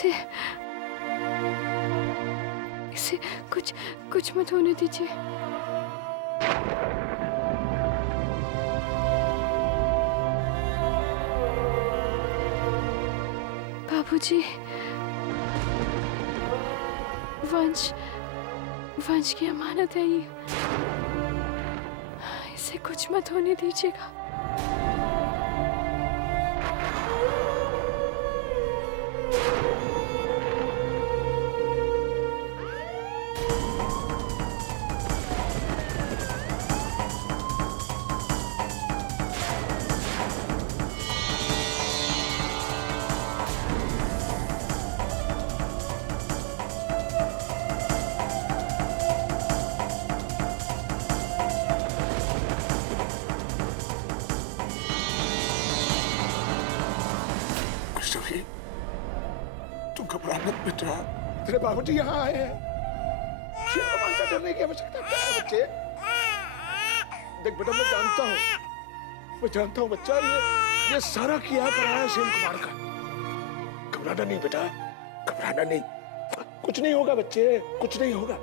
इसे इसे कुछ कुछ मत होने दीजिए। बाबूजी, वंश की अमानत है ये, इसे कुछ मत होने दीजिएगा। तू घबरा मत बेटा, तेरे बाबूजी यहाँ आए हैं। शिव डरने की आवश्यकता क्या है बच्चे? देख बेटा, मैं जानता हूँ बच्चा, ये सारा किया कराया शिव कुमार का। घबराना नहीं बेटा, घबराना नहीं, कुछ नहीं होगा बच्चे, कुछ नहीं होगा।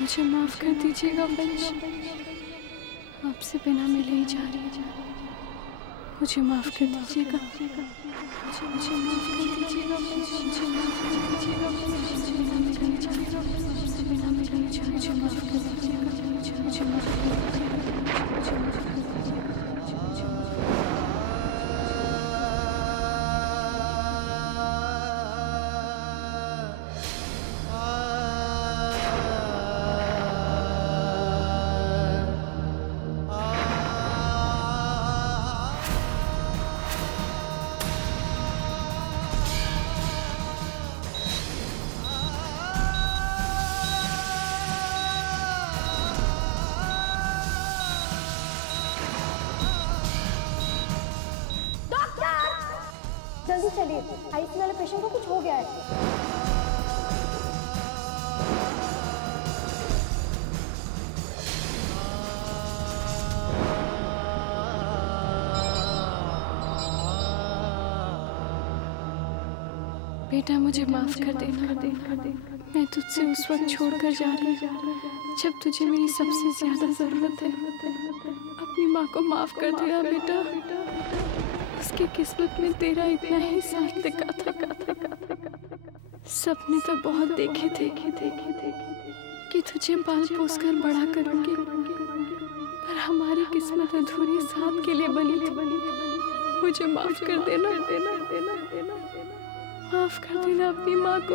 मुझे माफ कर दीजिएगा वंश, आपसे बिना मिले ही जा रही है। मुझे माफ कर दीजिएगा, मुझे माफ कर दीजिएगा, मुझे माफ कर दीजिएगा, बिना मिले ही जा रही है, बिना मिले ही जा रही है। मुझे माफ कर दीजिएगा, मुझे माफ कर दीजिएगा, मुझे माफ कर दीजिएगा। जल्दी चलिए, आईसीयू वाले पेशेंट को कुछ हो गया है। बेटा मुझे माफ कर देना, मैं तुझसे उस वक्त छोड़कर जा रही हूँ जब तुझे मेरी सबसे ज्यादा जरूरत है। अपनी माँ को माफ कर दिया बेटा, उसकी किस्मत में तेरा इतना ही साथ लिखा था। सपने तो बहुत देखे थे कि तुझे पाल पोस कर बड़ा करूंगी, पर हमारी किस्मत अधूरी साथ के लिए बनी थी। मुझे माफ कर देना, माफ कर देना अपनी माँ को।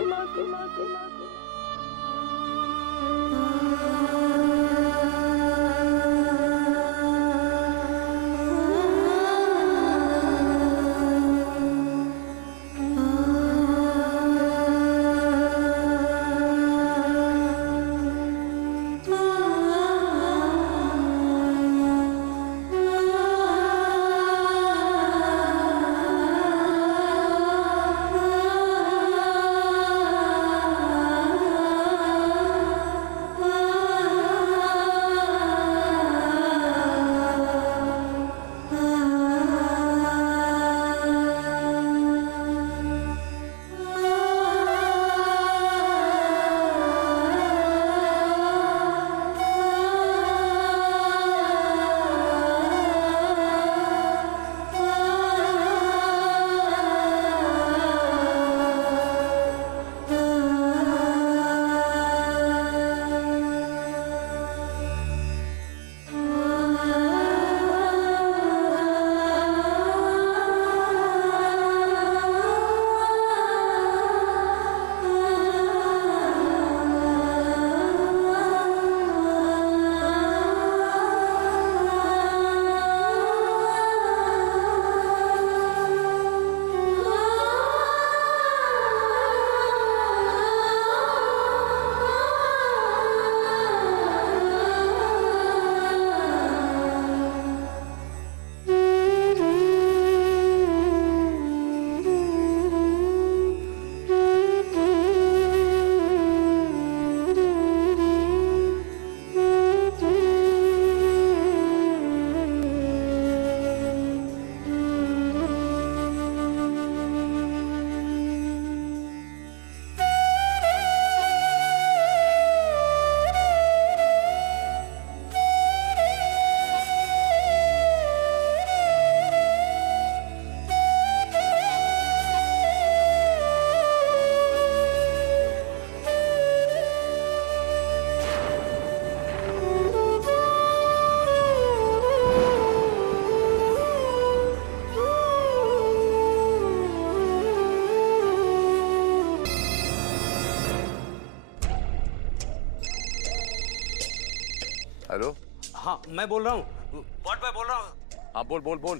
हेलो। हाँ मैं बोल रहा हूँ, बॉट बॉय बोल रहा हूँ। हाँ बोल बोल बोल।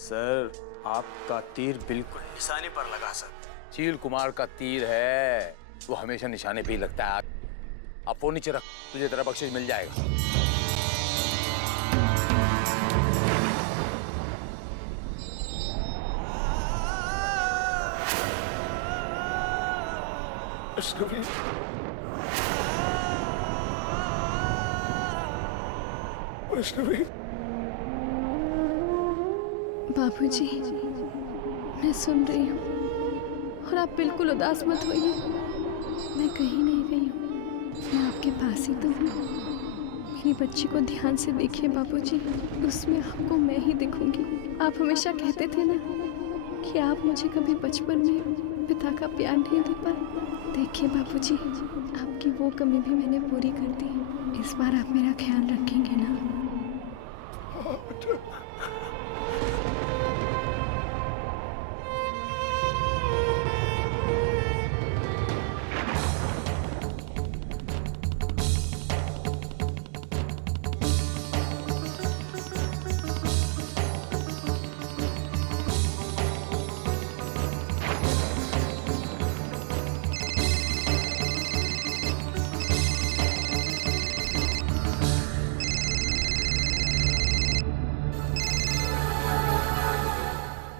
सर आपका तीर बिल्कुल निशाने पर लगा सर। चील कुमार का तीर है, वो हमेशा निशाने पे ही लगता है। अब फोन नीचे रख, तुझे तेरा बख्शिश मिल जाएगा। वैष्णवी, वैष्णवी। बाबूजी, मैं सुन रही हूँ और आप बिल्कुल उदास मत होइए। मैं कहीं नहीं गई हूँ, मैं आपके पास ही तो हूँ। मेरी बच्ची को ध्यान से देखिए बाबूजी, उसमें आपको मैं ही दिखूंगी। आप हमेशा कहते थे ना कि आप मुझे कभी बचपन में पिता का प्यार नहीं दे पाए। देखिए बाबूजी, आपकी वो कमी भी मैंने पूरी कर दी। इस बार आप मेरा ख्याल रखेंगे ना?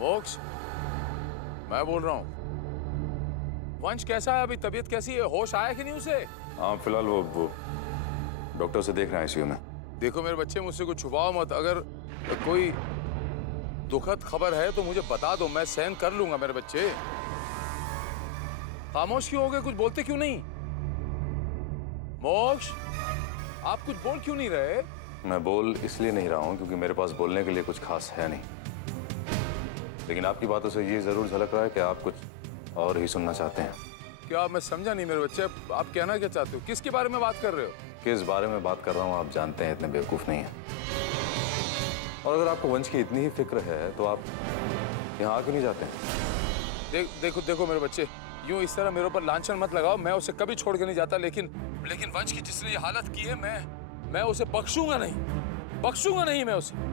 मोक्ष, मैं बोल रहा हूँ। वंश कैसा है अभी? तबीयत कैसी है? होश आया कि नहीं उसे? हाँ फिलहाल वो डॉक्टर से देख रहे हैं आईसीयू में। देखो मेरे बच्चे, मुझसे कुछ छुपाओ मत। अगर कोई दुखद खबर है तो मुझे बता दो, मैं सहन कर लूंगा। मेरे बच्चे खामोश क्यों हो गए? कुछ बोलते क्यों नहीं? मोक्ष, आप कुछ बोल क्यों नहीं रहे? मैं बोल इसलिए नहीं रहा हूँ क्योंकि मेरे पास बोलने के लिए कुछ खास है नहीं, लेकिन आपकी बातों से ये जरूर झलक रहा है कि आप कुछ और ही सुनना चाहते हैं। क्या? मैं समझा नहीं मेरे बच्चे, आप कहना क्या चाहते हो? किसके बारे में बात कर रहे हो? किस बारे में बात कर रहा हूँ आप जानते हैं, इतने बेवकूफ़ नहीं है। और अगर आपको वंश की इतनी ही फिक्र है तो आप यहाँ आके नहीं जाते हैं। देखो मेरे बच्चे, यूं इस तरह मेरे ऊपर लांछन मत लगाओ। मैं उसे कभी छोड़ के नहीं जाता, लेकिन वंश की जिसने ये हालत की है, मैं उसे बख्शूंगा नहीं मैं उसे।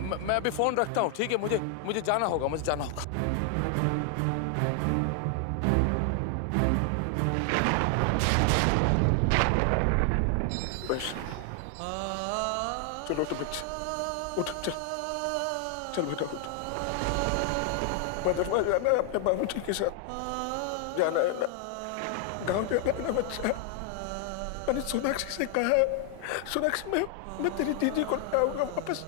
मैं अभी फोन रखता हूँ, ठीक है? मुझे जाना होगा, चलो तो बच्चे, उठ, चल बेटा उठ। मदरवा जाना है अपने बाबूजी के साथ, जाना है ना, गांव जाना है ना बच्चा। मैंने सोनाक्षी से कहा है, सोनाक्षी मैं तेरी दीदी को लाऊंगा वापस।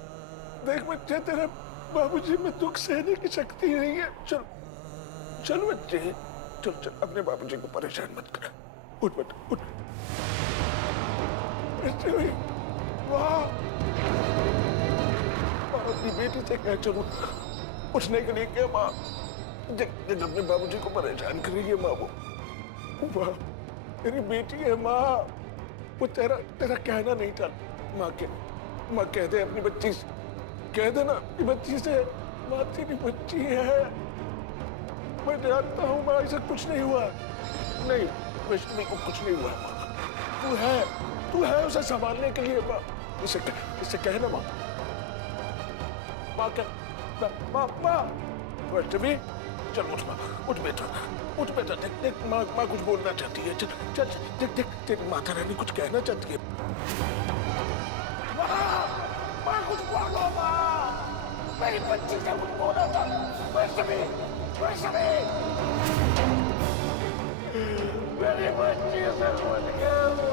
देख बच्चे, तेरा बाबूजी में दुख सहने की शक्ति नहीं है। चल बच्चे, चल अपने बाबूजी को परेशान मत कर। उठ बेटा उठ। वाह, अपनी बेटी से कह चलूं उठने के लिए क्या? माँ जब अपने बाबूजी को परेशान कर रही है माँ, वो वाह तेरी बेटी है माँ। वो तेरा कहना नहीं था। माँ कह दे अपनी बच्ची से, कह दे ना अपनी बच्ची से, माँ तेरी बच्ची है। मैं जानता हूँ माँ, इसे कुछ नहीं हुआ। नहीं, वैष्णवी को कुछ नहीं हुआ माँ। तू है उसे संभालने के लिए माँ। इसे कहना माँ। माँ वैष्णवी, चल उठ माँ, उठ बेटा। देख माँ कुछ बोलना चाहती है। चल देख तेरी माता रानी कुछ कहना चाहती है। माँ कुछ बोलो माँ, मेरी बच्ची से कुछ बोलो था। वैष्णवी, मेरी बच्ची से कुछ कहो।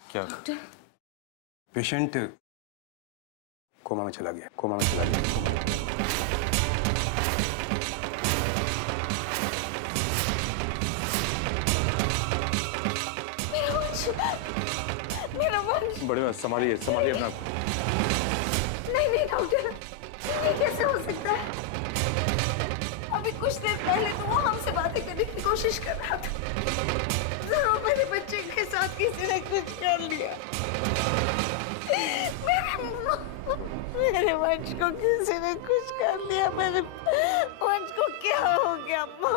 क्या पेशेंट कोमा में चला गया। मेरा वंश। बड़े संभालिए अपना। नहीं डॉक्टर, ये कैसे हो सकता है? अभी कुछ देर पहले तो वो हमसे बातें करने की कोशिश कर रहा था। जरूर मेरे बच्चे के साथ किसी ने कुछ कर लिया। मेरे वंश को किसी ने कुछ कर लिया। मेरे वंश को क्या हो गया अम्मा?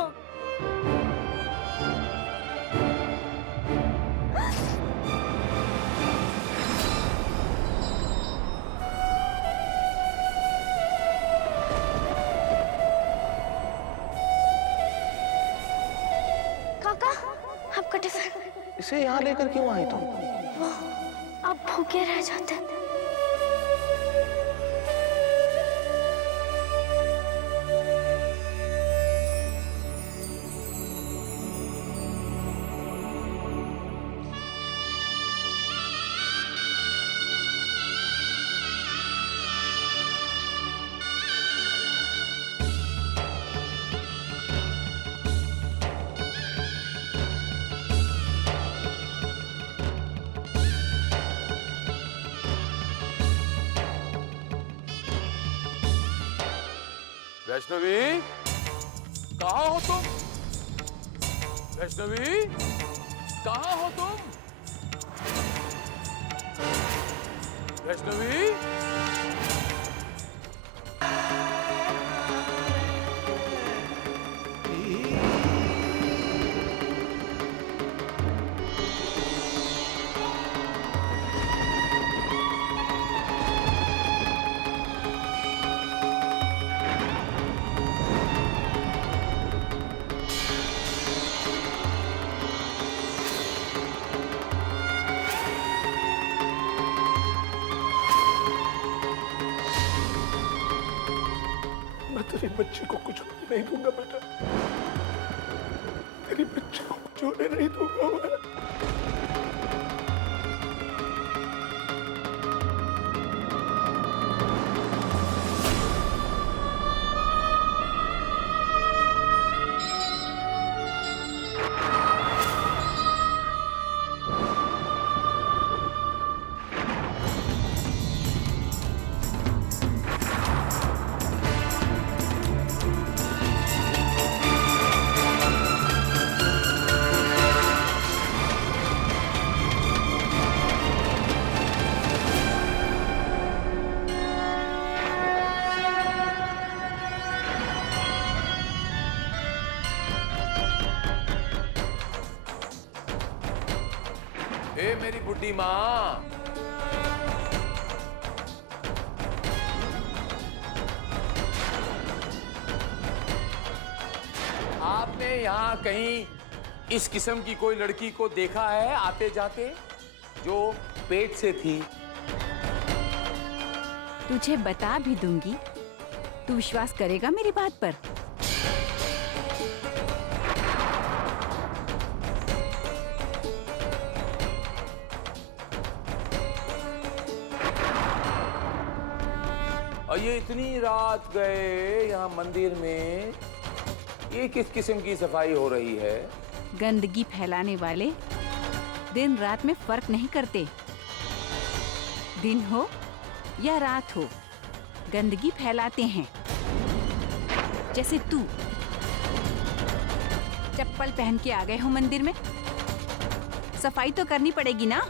काका, आपका टिफिन। इसे यहाँ लेकर क्यों आई तुम? आप भूखे रह जाते। वैष्णवी, कहाँ हो तुम? वैष्णवी, कहाँ हो तुम? वैष्णवी, मैं तेरी बच्ची को कुछ होने नहीं दूंगा बेटा। तेरी बच्ची को कुछ होने नहीं दूंगा मैं। ए मेरी बुड्ढी माँ, आपने यहाँ कहीं इस किस्म की कोई लड़की को देखा है आते जाते जो पेट से थी? तुझे बता भी दूंगी, तू विश्वास करेगा मेरी बात पर? और ये इतनी रात गए यहाँ मंदिर में, ये किस किस्म की सफाई हो रही है? गंदगी फैलाने वाले दिन रात में फर्क नहीं करते। दिन हो या रात हो, गंदगी फैलाते हैं। जैसे तू चप्पल पहन के आ गए हो मंदिर में, सफाई तो करनी पड़ेगी ना।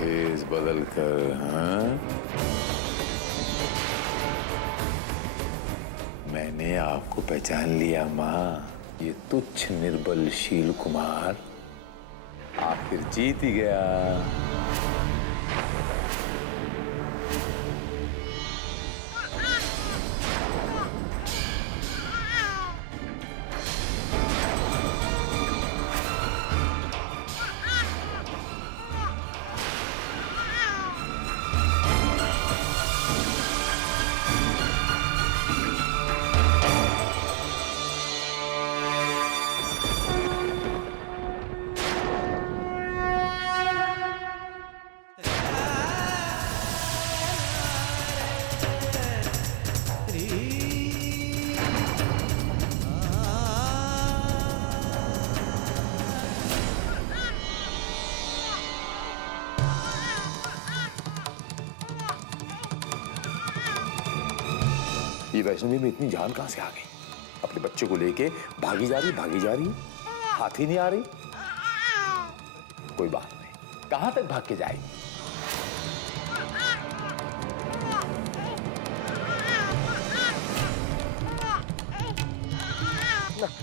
भेष बदल कर, हाँ? मैंने आपको पहचान लिया माँ। ये तुच्छ निर्बल शील कुमार आखिर जीत ही गया। ये वैष्णवी में इतनी जान कहां से आ गई? अपने बच्चे को लेके भागी जा रही, हाथ ही नहीं आ रही। कोई बात नहीं, कहां तक भाग के जाएगी?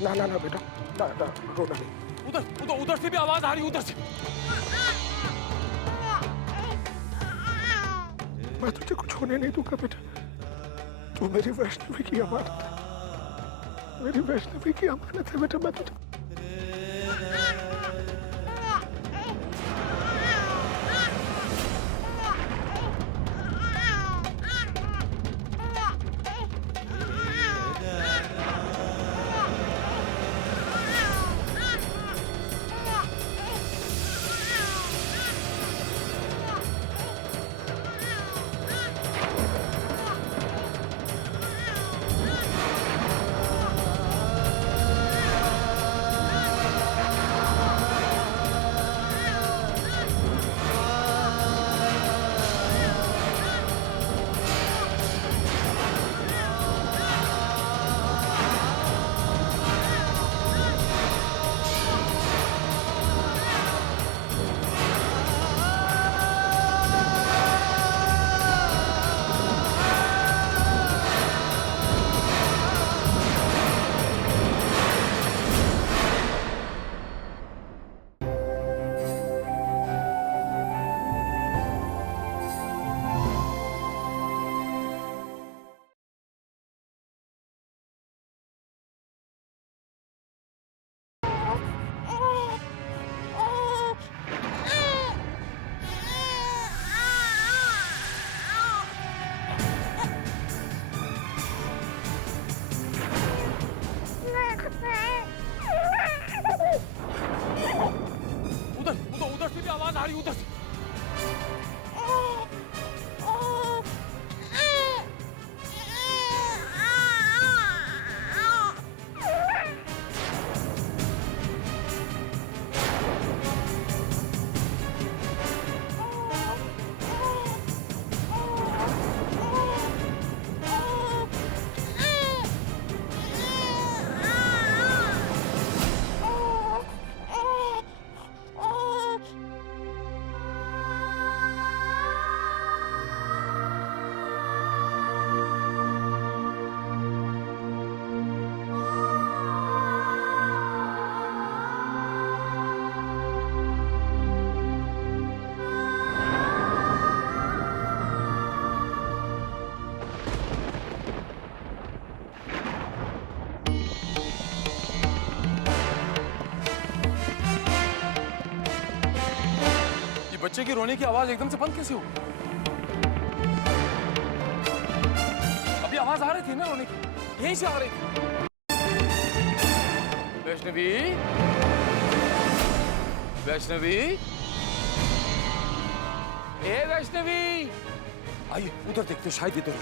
ना ना ना बेटा, ना ना रोना नहीं। उधर उधर उधर से भी आवाज आ रही है, उधर से। मैं तुझे कुछ होने नहीं दूंगा बेटा। तू मेरी वैष्णवी की अमानत है, मेरी वैष्णवी की अमानत है बेटा। मैं तुझे उधर से भी आवाज आ रही है, उधर से। बच्चे की रोने की आवाज एकदम से बंद कैसे हो? अभी आवाज आ रही थी ना रोने की, यहीं से आ रही थी। वैष्णवी, वैष्णवी, ए वैष्णवी, आइए उधर देखते, शायद इधर।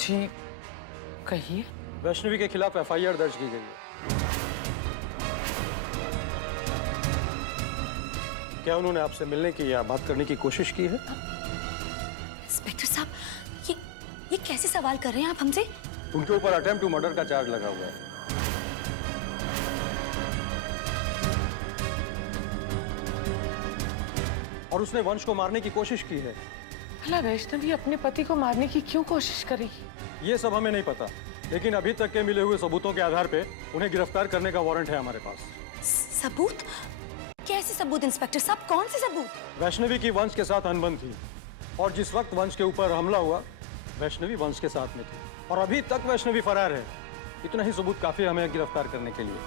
जी कहिए। वैष्णवी के खिलाफ एफआईआर दर्ज की गई है। क्या उन्होंने आपसे मिलने की या बात करने की कोशिश की है? इंस्पेक्टर साहब, ये कैसे सवाल कर रहे हैं आप हमसे? उनके ऊपर अटेम्प्ट टू मर्डर का चार्ज लगा हुआ है। और उसने वंश को मारने की कोशिश की है। भला वैष्णवी अपने पति को मारने की क्यों कोशिश करेगी? ये सब हमें नहीं पता, लेकिन अभी तक के मिले हुए सबूतों के आधार पे उन्हें गिरफ्तार करने का वारंट है हमारे पास। सबूत? कैसे सबूत इंस्पेक्टर साहब, कौन से सबूत? वैष्णवी की वंश के साथ अनबन थी और जिस वक्त वंश के ऊपर हमला हुआ वैष्णवी वंश के साथ में थी और अभी तक वैष्णवी फरार है। इतना ही सबूत काफी है हमें गिरफ्तार करने के लिए।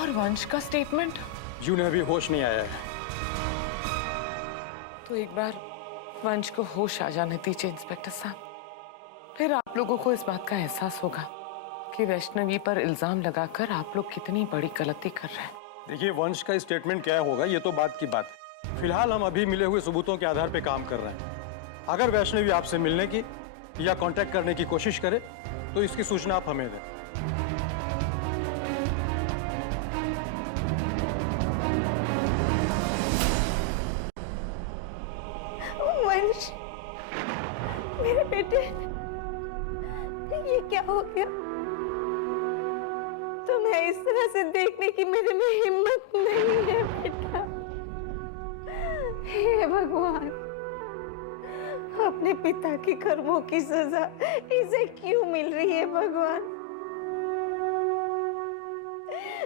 और वंश का स्टेटमेंट? जी उन्हें अभी होश नहीं आया है। तो एक बार वंश को होश आ जाने दीजिए इंस्पेक्टर साहब, फिर आप लोगों को इस बात का एहसास होगा कि वैष्णवी पर इल्जाम लगाकर आप लोग कितनी बड़ी गलती कर रहे हैं। देखिए वंश का स्टेटमेंट क्या होगा ये तो बात की बात है। फिलहाल हम अभी मिले हुए सबूतों के आधार पर काम कर रहे हैं। अगर वैष्णवी आपसे मिलने की या कांटेक्ट करने की कोशिश करे तो इसकी सूचना आप हमें दें। वंश, मेरे बेटे, ये क्या हो गया? तुम्हें इस तरह से देखने की मेरे में हिम्मत नहीं है बेटा। हे भगवान, अपने पिता के कर्मों की सजा इसे क्यों मिल रही है भगवान?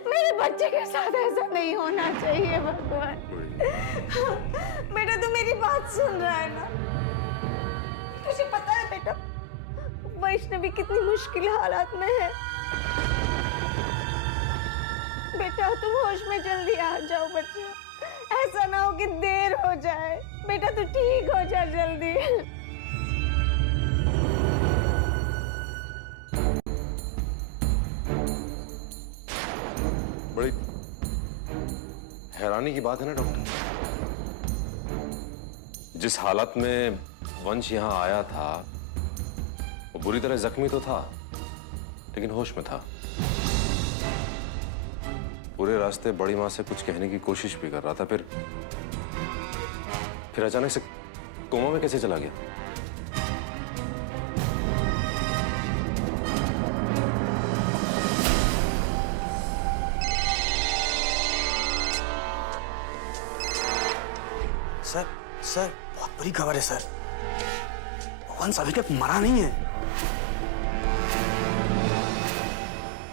मेरे बच्चे के साथ ऐसा नहीं होना चाहिए भगवान। बेटा तू मेरी बात सुन रहा है ना? तुझे पता है बेटा, वैष्णवी कितनी मुश्किल हालात में है। बेटा तुम होश में जल्दी आ जाओ बच्चा, ऐसा ना हो कि देर हो जाए। बेटा तू ठीक हो जा जल्दी। बड़ी हैरानी की बात है ना डॉक्टर, जिस हालत में वंश यहाँ आया था वो बुरी तरह जख्मी तो था लेकिन होश में था। पूरे रास्ते बड़ी माँ से कुछ कहने की कोशिश भी कर रहा था, फिर अचानक से कोमा में कैसे चला गया? सर बहुत बुरी खबर है सर, वंश अभी तक मरा नहीं है।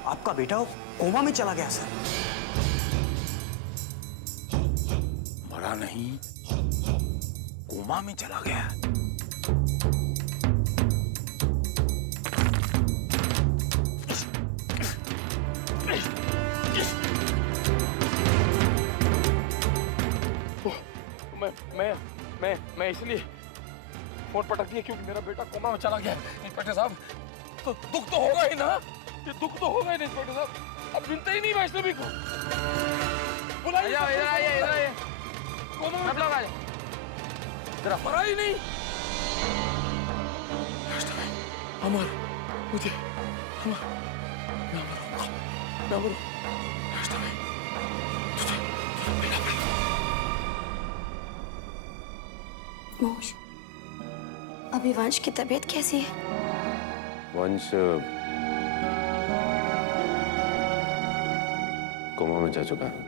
आपका बेटा कोमा में चला गया सर। मरा नहीं, कोमा में चला गया। मैं इसलिए फोन पटक दिया क्योंकि मेरा बेटा कोमा में चला गया। इंस्पेक्टर साहब, तो दुख तो होगा ही ना, ये दुख तो होगा ही नहीं इंस्पेक्टर साहब। अब मिलते ही नहीं वैष्णवी को। बुलाइए, इधर आइए। कोमा में चला गया, जरा मरा ही नहीं। वैष्णवी, अमर, मुझे अमर, ना मरो वैष्णवी, तुझे मिला पड़ा। मोश, अभी वंश की तबीयत कैसी है? वंश कोमा में जा चुका है।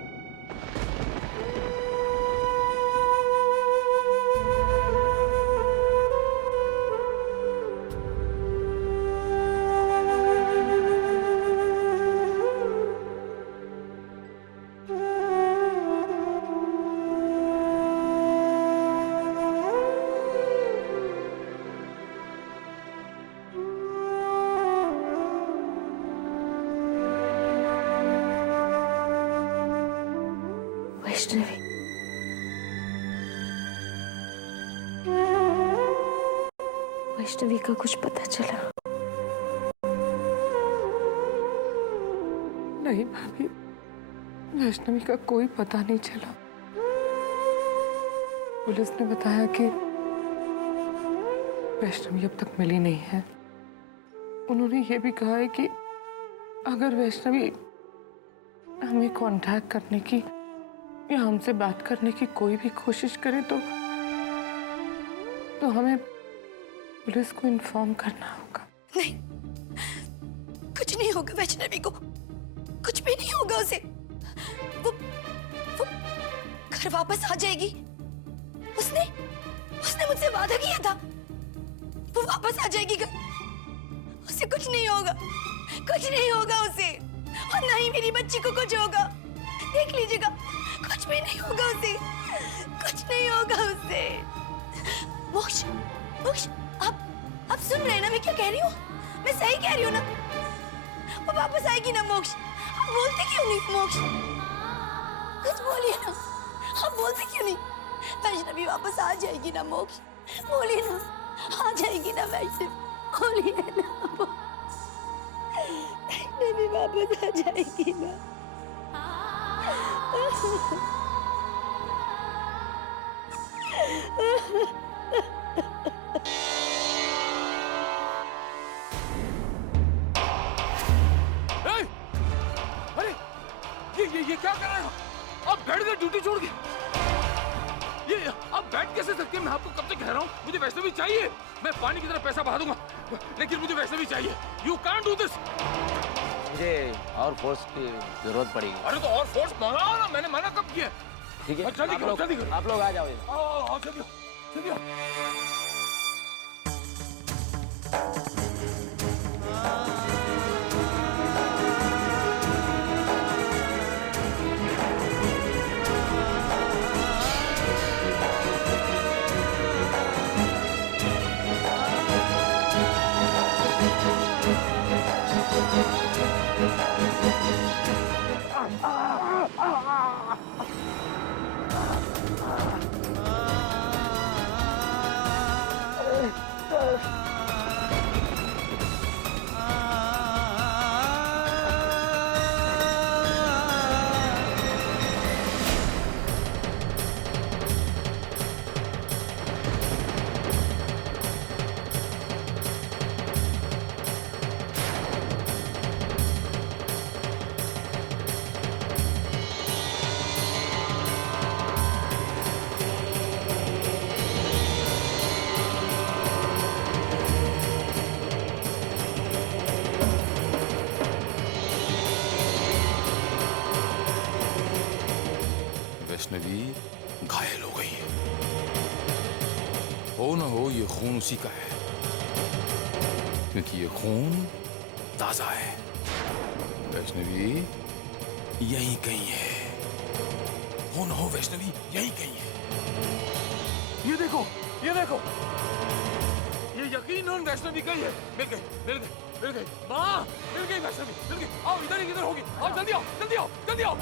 वैष्णवी, वैष्णवी का कुछ पता चला? नहीं भाभी, वैष्णवी का कोई पता नहीं चला। पुलिस ने बताया कि वैष्णवी अब तक मिली नहीं है। उन्होंने ये भी कहा है कि अगर वैष्णवी हमें कांटेक्ट करने की या हमसे बात करने की कोई भी कोशिश करे तो हमें पुलिस को इन्फॉर्म करना होगा। नहीं, कुछ नहीं होगा वैष्णवी को, कुछ भी नहीं होगा उसे। वो घर वापस आ जाएगी। उसने मुझसे वादा किया था, वो वापस आ जाएगी घर। उसे कुछ नहीं होगा, कुछ नहीं होगा उसे, और ना ही मेरी बच्ची को कुछ होगा। देख लीजिएगा, कुछ भी नहीं होगा उसे, कुछ नहीं होगा उसे। मोश, आप सुन रहे हैं ना मैं क्या कह रही हूँ? मैं सही कह रही हूँ ना? वो वापस आएगी ना मोक्ष? आप बोलते क्यों नहीं मोक्ष? कुछ बोलिए ना, आप बोलते क्यों नहीं? वैष्णवी वापस आ जाएगी ना मोक्ष? बोलिए ना, आ जाएगी ना वैष्णवी? बोलिए ना, वैष्णवी वापस आ जाएगी ना? अरे ये क्या कर रहे हो? आप बैठ गए ड्यूटी छोड़ के? ये आप बैठ कैसे सकते हैं? मैं आपको कब से कह रहा हूँ मुझे वैष्णवी चाहिए। मैं पानी की तरह पैसा बहा दूंगा, लेकिन मुझे वैष्णवी चाहिए। You can't do this. मुझे और फोर्स की जरूरत पड़ेगी। अरे तो और फोर्स मंगाओ ना, मैंने मना कब किया? ठीक है, जल्दी करो, जल्दी करो। आप लोग आ जाओ। आओ, जल्दी आओ, जल्दी आओ। वैष्णवी घायल हो गई है। हो ना हो ये खून उसी का है, क्योंकि ये खून ताजा है। वैष्णवी यहीं कहीं है। हो ना हो वैष्णवी यहीं कहीं है। ये देखो, ये देखो, ये यकीनन वैष्णवी का ही है। मिल गई, मिल गई, मिल गई। माँ, मिल गई वैष्णवी, मिल गई। आओ इधर ही, किधर होगी? आओ जल्दी आओ, जल्दी आओ, जल्दी आओ।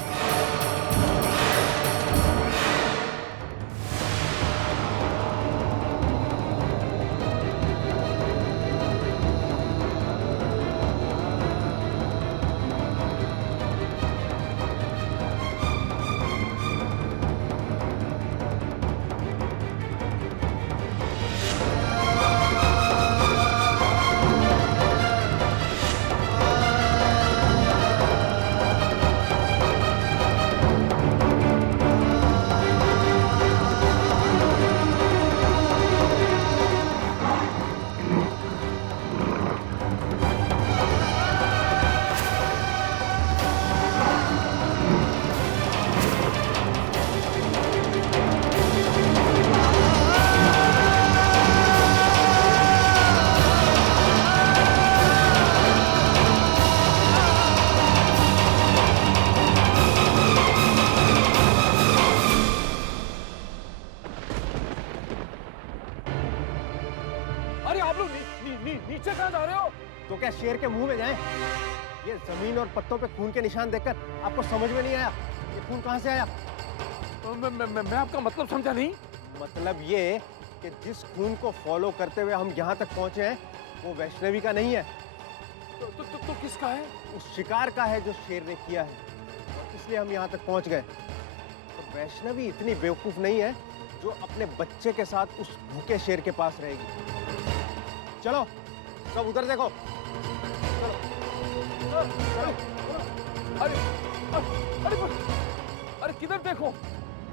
नीचे कहाँ जा रहे हो? तो क्या शेर के मुंह में जाएं? ये जमीन और पत्तों पे खून के निशान देखकर आपको समझ में नहीं आया ये खून कहाँ से आया? मैं आपका मतलब समझा नहीं। मतलब ये कि जिस खून को फॉलो करते हुए हम यहाँ तक पहुँचे हैं वो वैष्णवी का नहीं है। तो किसका है? उस शिकार का है जो शेर ने किया है, और इसलिए हम यहाँ तक पहुँच गए। तो वैष्णवी इतनी बेवकूफ नहीं है जो अपने बच्चे के साथ उस भूखे शेर के पास रहेगी। चलो सब उधर देखो। अरे अरे अरे किधर देखो?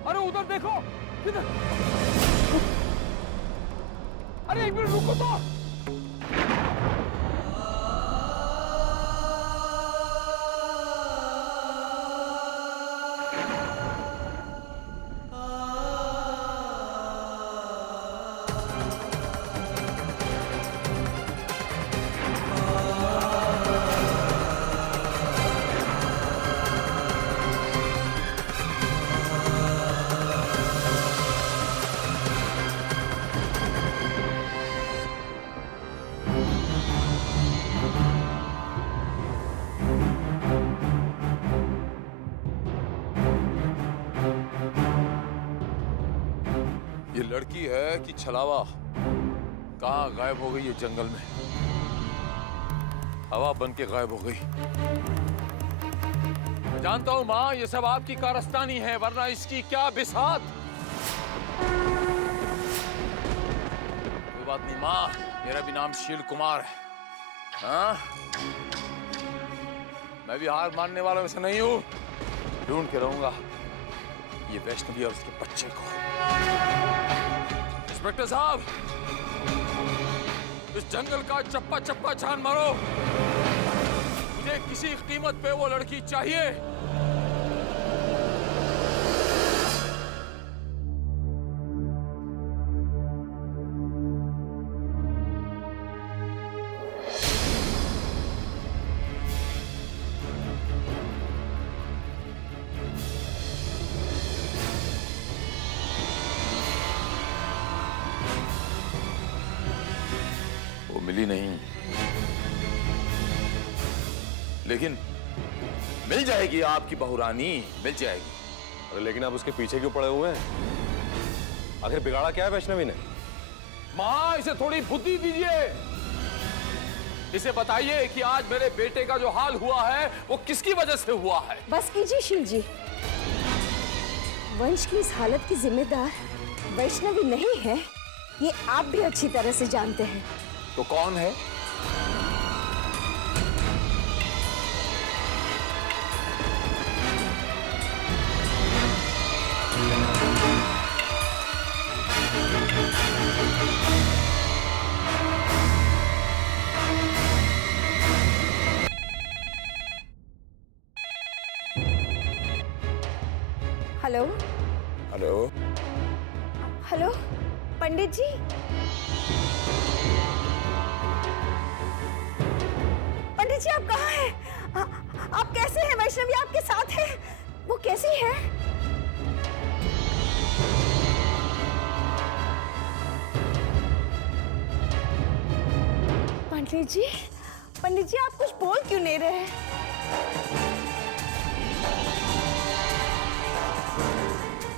अरे उधर देखो, किधर? अरे एक मिनट रुको तो। लड़की है कि छलावा कहाँ गायब हो गई है जंगल में? हवा बन के गायब हो गई। मैं जानता हूं माँ, ये सब आपकी कारस्तानी है, वरना इसकी क्या बिसात। कोई बात नहीं माँ, मेरा भी नाम शील कुमार है। हाँ, मैं भी हार मानने वालों में से नहीं हूं। ढूंढ के रहूंगा ये वैष्णवी और उसके बच्चे को। इंस्पेक्टर साहब, इस जंगल का चप्पा चप्पा छान मारो। मुझे किसी कीमत पे वो लड़की चाहिए। मिली नहीं, लेकिन मिल जाएगी आपकी बहुरानी, मिल जाएगी। अरे लेकिन आप उसके पीछे क्यों पड़े हुए हैं? आखिर बिगाड़ा क्या है वैष्णवी ने? माँ, इसे थोड़ी बुद्धि दीजिए। इसे बताइए कि आज मेरे बेटे का जो हाल हुआ है वो किसकी वजह से हुआ है। बस कीजिए शील जी, वंश की इस हालत की जिम्मेदार वैष्णवी नहीं है, ये आप भी अच्छी तरह से जानते हैं। तो कौन है? हेलो हेलो हेलो, पंडित जी। पंडित जी, आप कहाँ हैं? आप कैसे हैं? वैष्णवी आपके साथ है? वो कैसी है? पंडित जी, आप कुछ बोल क्यों नहीं रहे?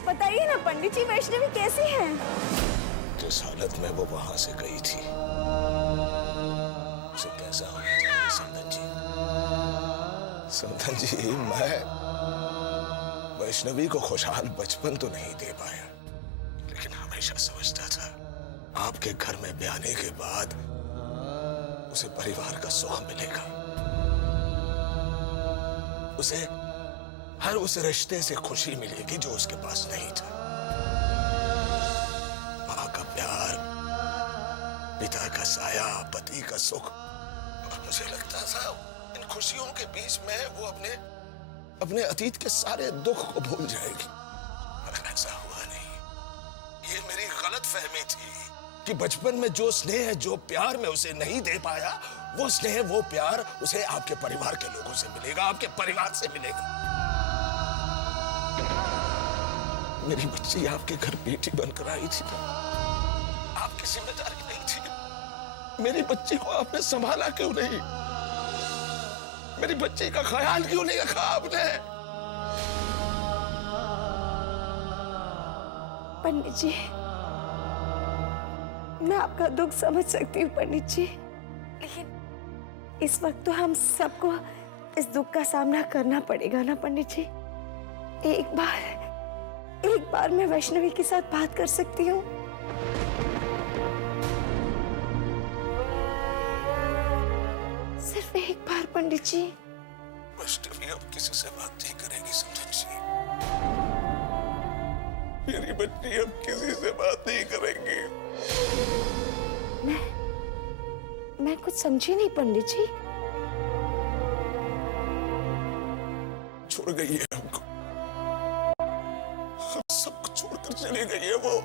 बताइए ना पंडित जी, वैष्णवी कैसी है? जिस हालत में वो वहां से गई थी, उसे कैसा होना चाहिए संदन जी? संदन जी, मैं वैष्णवी को खुशहाल बचपन तो नहीं दे पाया, लेकिन हमेशा समझता था आपके घर में ब्याने के बाद उसे परिवार का सुख मिलेगा। उसे हर उस रिश्ते से खुशी मिलेगी जो उसके पास नहीं था। माँ का प्यार, पिता का साया, पति का सुख। और मुझे लगता था इन खुशियों के बीच में वो अपने अतीत के सारे दुख को भूल जाएगी, मगर ऐसा हुआ नहीं। ये मेरी गलत फहमी थी कि बचपन में जो स्नेह, जो प्यार मैं उसे नहीं दे पाया, वो स्नेह, वो प्यार उसे आपके परिवार के लोगों से मिलेगा, आपके परिवार से मिलेगा। मेरी बच्ची आपके घर बेटी बनकर आई थी, आपकी जिम्मेदारी नहीं थी। मेरी बच्ची को आपने संभाला क्यों नहीं? मेरी बच्ची का ख्याल क्यों नहीं रखा आपने? पंडित जी, मैं आपका दुख समझ सकती हूँ पंडित जी, लेकिन इस वक्त तो हम सबको इस दुख का सामना करना पड़ेगा ना पंडित जी। एक बार मैं वैष्णवी के साथ बात कर सकती हूँ? सिर्फ एक बार पंडित जी। वैष्णवी अब किसी से बात नहीं करेगी संजय जी। मेरी बच्ची अब किसी से बात नहीं करेंगी। मैं कुछ समझी नहीं पंडित जी। छोड़ गई है हमको, हम सबको छोड़कर चली गई है वो।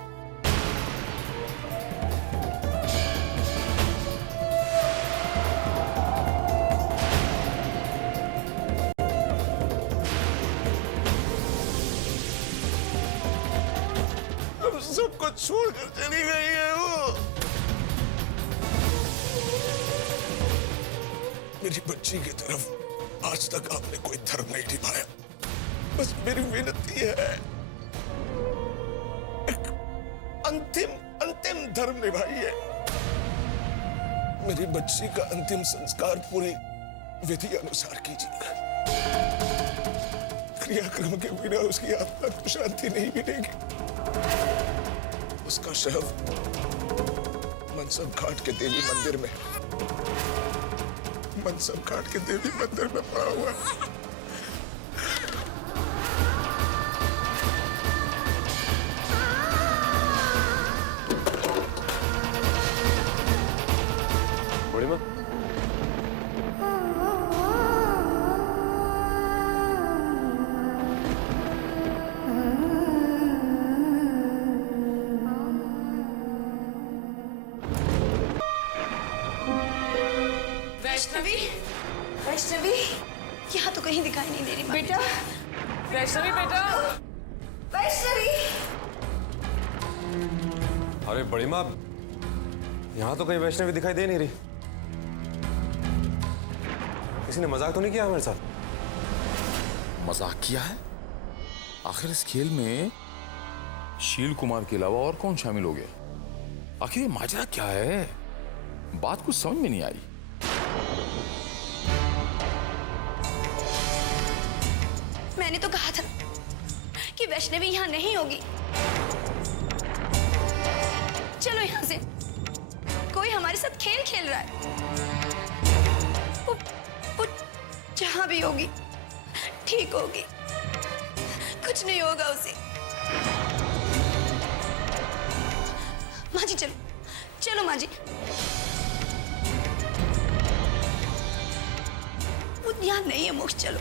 हम सबको छोड़कर चली गई है वो। मेरी बच्ची की तरफ आज तक आपने कोई धर्म नहीं निभाया। बस मेरी विनती है, अंतिम अंतिम धर्म निभाइए। मेरी बच्ची का अंतिम संस्कार पूरी विधि अनुसार कीजिएगा। क्रियाक्रम के बिना उसकी आत्मा को शांति नहीं मिलेगी। उसका शव मनसब घाट के देवी मंदिर में, मनसब घाट के देवी मंदिर में पड़ा हुआ है। बड़ी माँ, वैष्णवी, वैष्णवी, यहाँ तो कहीं दिखाई नहीं दे रही बेटा, वैष्णवी बेटा, वैष्णवी। अरे बड़ी माँ, यहाँ तो कहीं वैष्णवी दिखाई दे नहीं रही। किसी ने मजाक तो नहीं किया हमारे साथ? मजाक किया है? आखिर इस खेल में शील कुमार के अलावा और कौन शामिल हो गया? आखिर ये माजरा क्या है? बात कुछ समझ में नहीं आई। मैंने तो कहा था कि वैष्णवी यहाँ नहीं होगी। चलो यहाँ से, कोई हमारे साथ खेल खेल रहा है। वो जहां भी होगी ठीक होगी, कुछ नहीं होगा उसे। माँ जी चलो, चलो माँ जी। वो यहाँ नहीं है मोक्ष, चलो।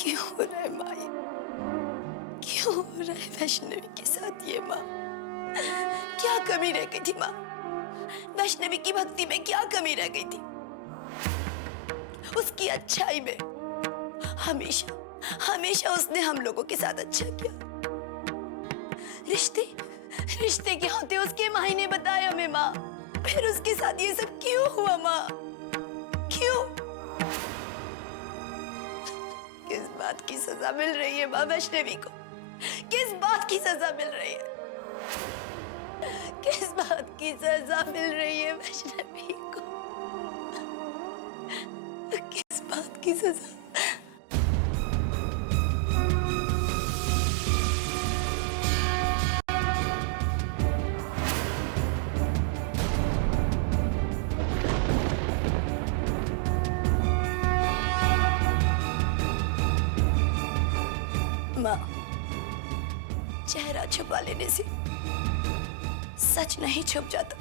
क्यों हो रहा है माई, क्यों हो हो रहा है वैष्णवी के साथ ये माँ? क्या कमी रह गई थी माँ? वैष्णवी की भक्ति में क्या कमी रह गई थी? उसकी अच्छाई में हमेशा हमेशा उसने हम लोगों के साथ अच्छा किया। रिश्ते रिश्ते क्या होते उसके मायने बताए हमें माँ। फिर उसके साथ ये सब क्यों हुआ माँ? क्यों? किस बात की सजा मिल रही है माँ वैष्णवी को? किस बात की सजा मिल रही है? किस बात की सजा मिल रही है वैष्णवी को? किस बात की सजा? माँ, चेहरा छुपा लेने से सच नहीं छुप जाता,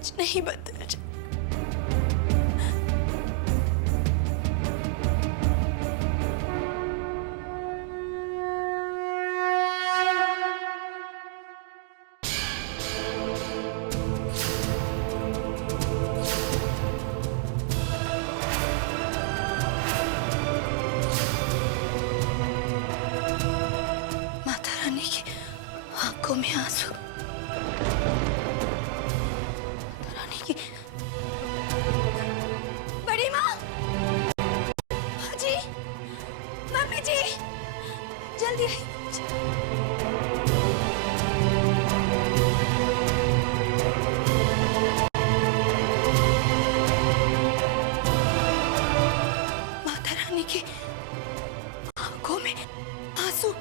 सच नहीं बदल जाता। आंखों में आंसू, रानी की बड़ी माँ, जी, मम्मी जी, जल्दी आई। माता रानी की आंखों में आंसू।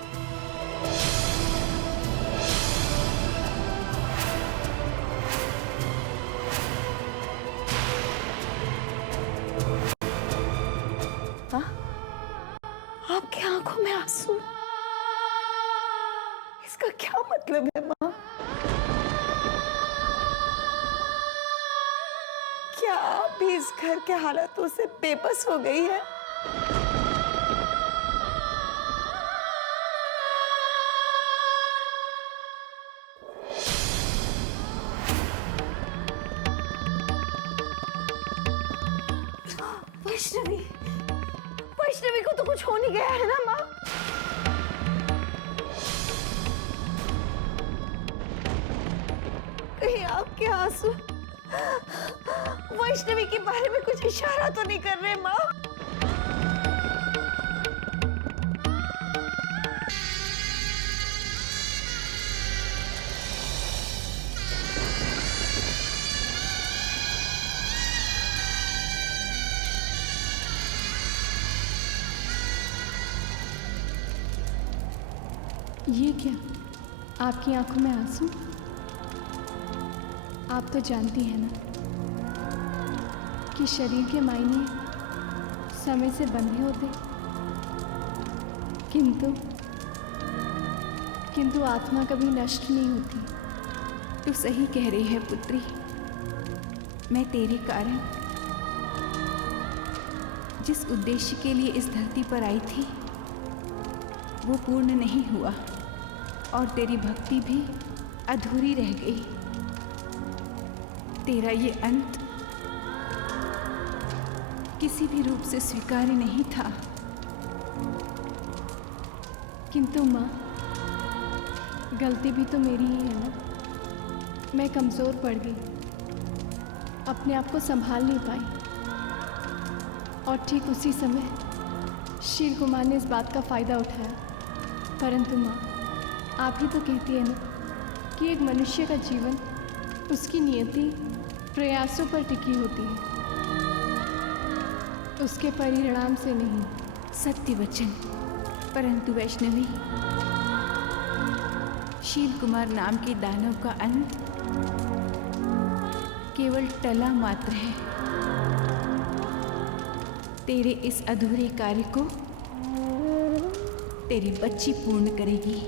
आपकी आंखों में आंसू, इसका क्या मतलब है माँ? क्या आप भी इस घर के हालातों से बेबस हो गई है? वैष्णवी, वैष्णवी को तो कुछ हो नहीं गया है ना माँ? कहीं आपके आंसू वैष्णवी के बारे में कुछ इशारा तो नहीं कर रहे माँ? ये क्या? आपकी आंखों में आंसू? आप तो जानती हैं ना कि शरीर के मायने समय से बंधे होते, किंतु आत्मा कभी नष्ट नहीं होती। तू सही कह रही है पुत्री। मैं तेरे कारण जिस उद्देश्य के लिए इस धरती पर आई थी वो पूर्ण नहीं हुआ और तेरी भक्ति भी अधूरी रह गई। तेरा ये अंत किसी भी रूप से स्वीकार्य नहीं था। किंतु माँ, गलती भी तो मेरी ही है ना। मैं कमज़ोर पड़ गई, अपने आप को संभाल नहीं पाई और ठीक उसी समय शील कुमार ने इस बात का फ़ायदा उठाया। परंतु माँ, आप ही तो कहती है ना कि एक मनुष्य का जीवन उसकी नियति प्रयासों पर टिकी होती है, उसके परिणाम से नहीं। सत्य वचन। परंतु वैष्णवी, शील कुमार नाम के दानव का अंत केवल टला मात्र है। तेरे इस अधूरे कार्य को तेरी बच्ची पूर्ण करेगी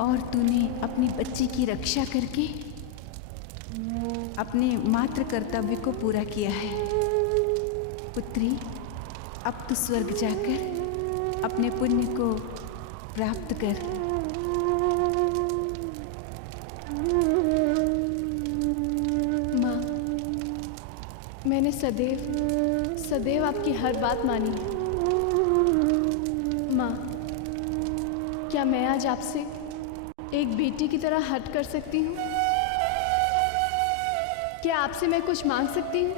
और तूने अपनी बच्ची की रक्षा करके अपने मात्र कर्तव्य को पूरा किया है। पुत्री, अब तू स्वर्ग जाकर अपने पुण्य को प्राप्त कर। माँ, मैंने सदैव आपकी हर बात मानी है। माँ, क्या मैं आज आपसे एक बेटी की तरह हट कर सकती हूँ? क्या आपसे मैं कुछ मांग सकती हूँ?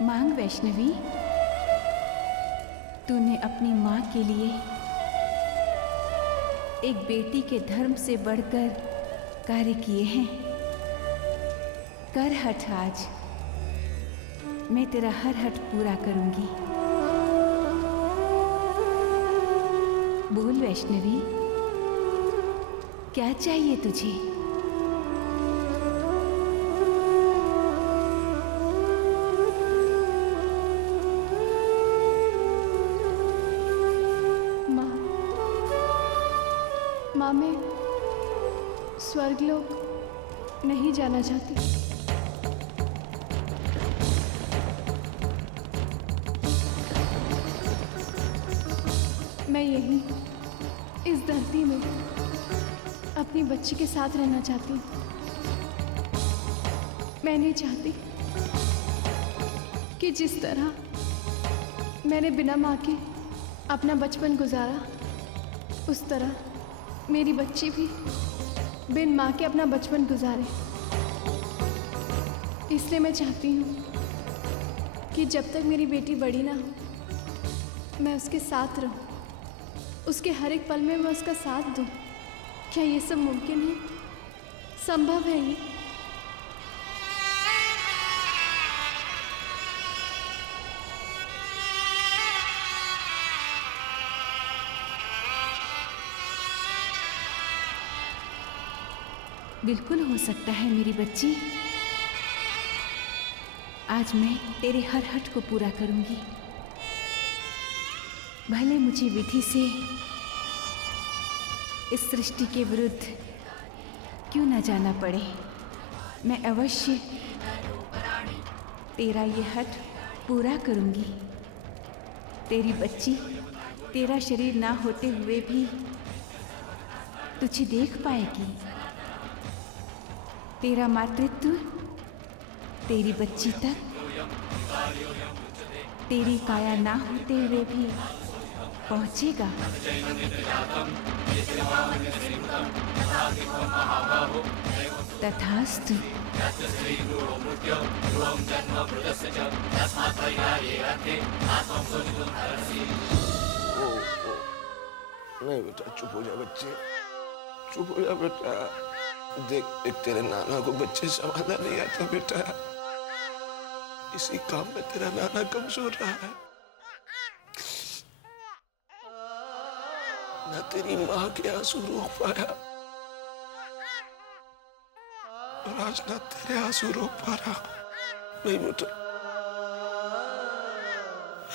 मांग वैष्णवी। तूने अपनी माँ के लिए एक बेटी के धर्म से बढ़कर कार्य किए हैं। कर हठ आज, मैं तेरा हर हठ पूरा करूंगी। बोल वैष्णवी, क्या चाहिए तुझे? माँ, मैं स्वर्गलोक नहीं जाना चाहती। मैं यहीं इस धरती में अपनी बच्ची के साथ रहना चाहती हूँ। मैं नहीं चाहती कि जिस तरह मैंने बिना माँ के अपना बचपन गुजारा, उस तरह मेरी बच्ची भी बिन माँ के अपना बचपन गुजारे। इसलिए मैं चाहती हूँ कि जब तक मेरी बेटी बड़ी ना हो, मैं उसके साथ रहूँ, उसके हर एक पल में मैं उसका साथ दूँ। क्या ये सब मुमकिन है? संभव है ये? बिल्कुल हो सकता है मेरी बच्ची। आज मैं तेरे हर हठ को पूरा करूंगी। भले मुझे विधि से इस सृष्टि के विरुद्ध क्यों न जाना पड़े, मैं अवश्य तेरा ये हठ पूरा करूंगी। तेरी बच्ची तेरा शरीर ना होते हुए भी तुझे देख पाएगी। तेरा मातृत्व तेरी बच्ची तक तेरी काया ना होते हुए भी पहुंचेगा। तथास्तु। नहीं बेटा, चुप हो जा बच्चे, चुप हो जा बेटा। देख देख, तेरे नाना को बच्चे संभालना नहीं आता बेटा। इसी काम में तेरा नाना कमजोर रहा है। ना तेरी माँ के आंसू रोक पाया और आज ना तेरे आंसू रोक पा रहा। नहीं बेटा,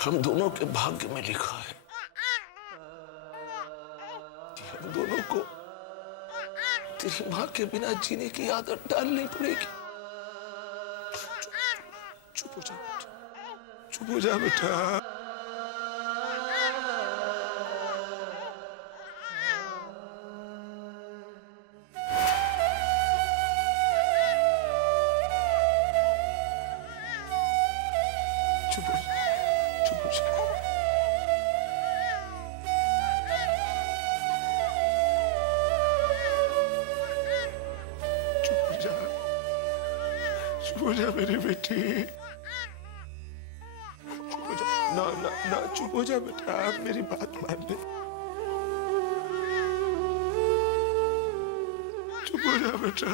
हम दोनों के भाग्य में लिखा है कि हम दोनों को तेरी माँ के बिना जीने की आदत डालनी पड़ेगी। चुप हो जा बेटा, चुप हो जा बेटा। चुप हो जा, चुप हो जा। चुप हो जा मेरी बेटी, चुप हो जा। ना ना ना, चुप हो जा बेटा, मेरी बात मान ले। चुप हो जा बेटा।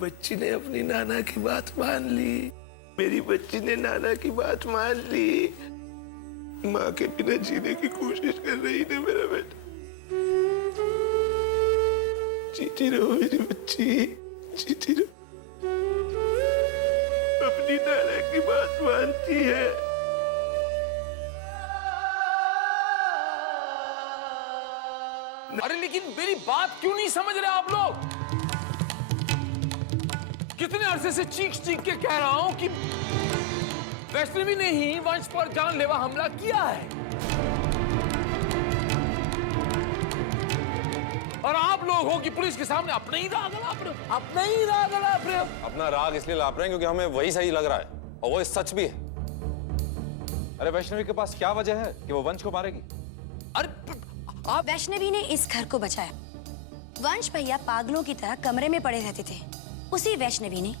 बच्ची ने अपनी नाना की बात मान ली। मेरी बच्ची ने नाना की बात मान ली। माँ के बिना जीने की कोशिश कर रही है मेरा बेटा। जीती रहो मेरी बच्ची, जीती रहो। अपनी नाना की बात मानती है। अरे लेकिन मेरी बात क्यों नहीं समझ रहे आप लोग? कितने अरसे से चीख चीख के कह रहा हूं कि वैष्णवी ने ही वंश पर जानलेवा हमला किया है, और आप लोग हो कि पुलिस के सामने अपना ही राग अलाप रहे हो, अपना ही राग अलाप रहे हो। अपना राग इसलिए लाप रहे हैं क्योंकि हमें वही सही लग रहा है और वो सच भी है। अरे वैष्णवी के पास क्या वजह है कि वो वंश को मारेगी? अरे आप वैष्णवी ने इस घर को बचाया। वंश भैया पागलों की तरह कमरे में पड़े रहते थे। उसी वैष्णवी ने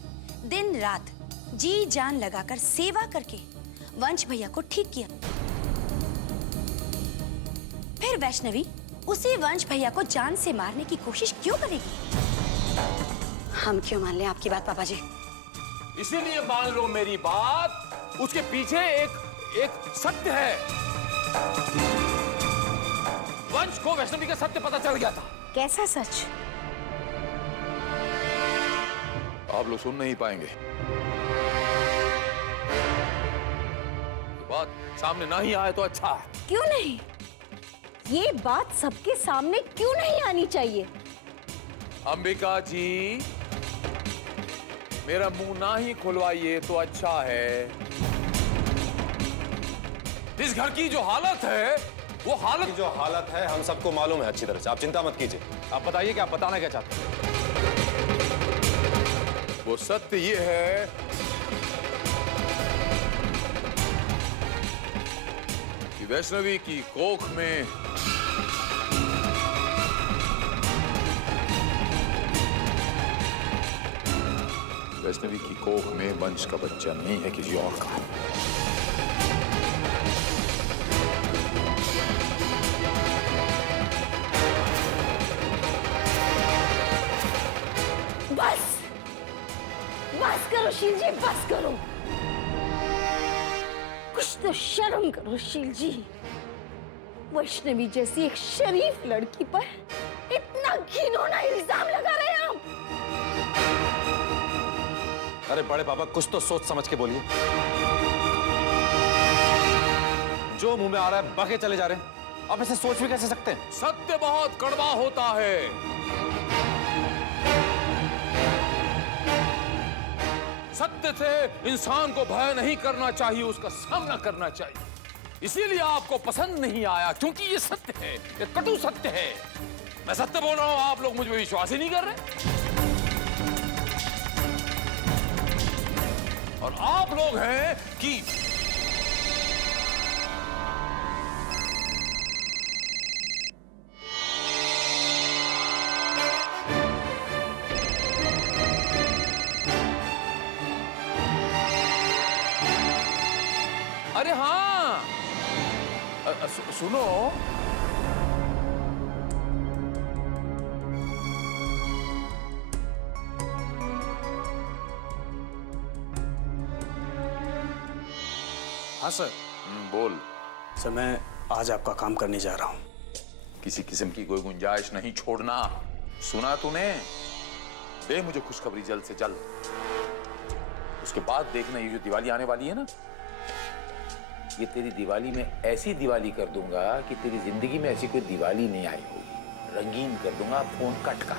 दिन रात जी जान लगाकर सेवा करके वंश भैया को ठीक किया। फिर वैष्णवी उसी वंश भैया को जान से मारने की कोशिश क्यों करेगी? हम क्यों मान लें आपकी बात पापा जी? इसीलिए मान लो मेरी बात, उसके पीछे एक सत्य है। वंश को वैष्णवी का सत्य पता चल गया था। कैसा सच? आप लोग सुन नहीं पाएंगे। बात सामने ना ही आए तो अच्छा है। क्यों नहीं? ये बात सबके सामने क्यों नहीं आनी चाहिए? अंबिका जी, मेरा मुंह ना ही खुलवाइए तो अच्छा है। इस घर की जो हालत है, वो हालत जो हालत है हम सबको मालूम है अच्छी तरह से। आप चिंता मत कीजिए। आप बताइए कि आप बताना क्या चाहते हैं। वो सत्य ये है कि वैष्णवी की कोख में वंश का बच्चा नहीं है, किसी और का। बस करो शील जी, बस करो। कुछ तो शर्म करो शील जी। वैष्णवी जैसी एक शरीफ लड़की पर इतना घिनौना इल्जाम लगा रहे हैं आप। अरे बड़े पापा, कुछ तो सोच समझ के बोलिए। जो मुंह में आ रहा है बके चले जा रहे हैं। आप ऐसे सोच भी कैसे सकते हैं? सत्य बहुत कड़वा होता है। सत्य से इंसान को भय नहीं करना चाहिए, उसका सामना करना चाहिए। इसीलिए आपको पसंद नहीं आया, क्योंकि ये सत्य है, ये कटु सत्य है। मैं सत्य बोल रहा हूं, आप लोग मुझ पर विश्वास ही नहीं कर रहे। और आप लोग हैं कि अरे हाँ, सुनो, हाँ सर। बोल। सर मैं आज आपका काम करने जा रहा हूँ। किसी किस्म की कोई गुंजाइश नहीं छोड़ना, सुना तूने? दे मुझे खुशखबरी जल्द से जल्द। उसके बाद देखना, ये जो दिवाली आने वाली है ना, ये तेरी दिवाली में ऐसी दिवाली कर दूंगा कि तेरी जिंदगी में ऐसी कोई दिवाली नहीं आई होगी। रंगीन कर दूंगा फोन कट का।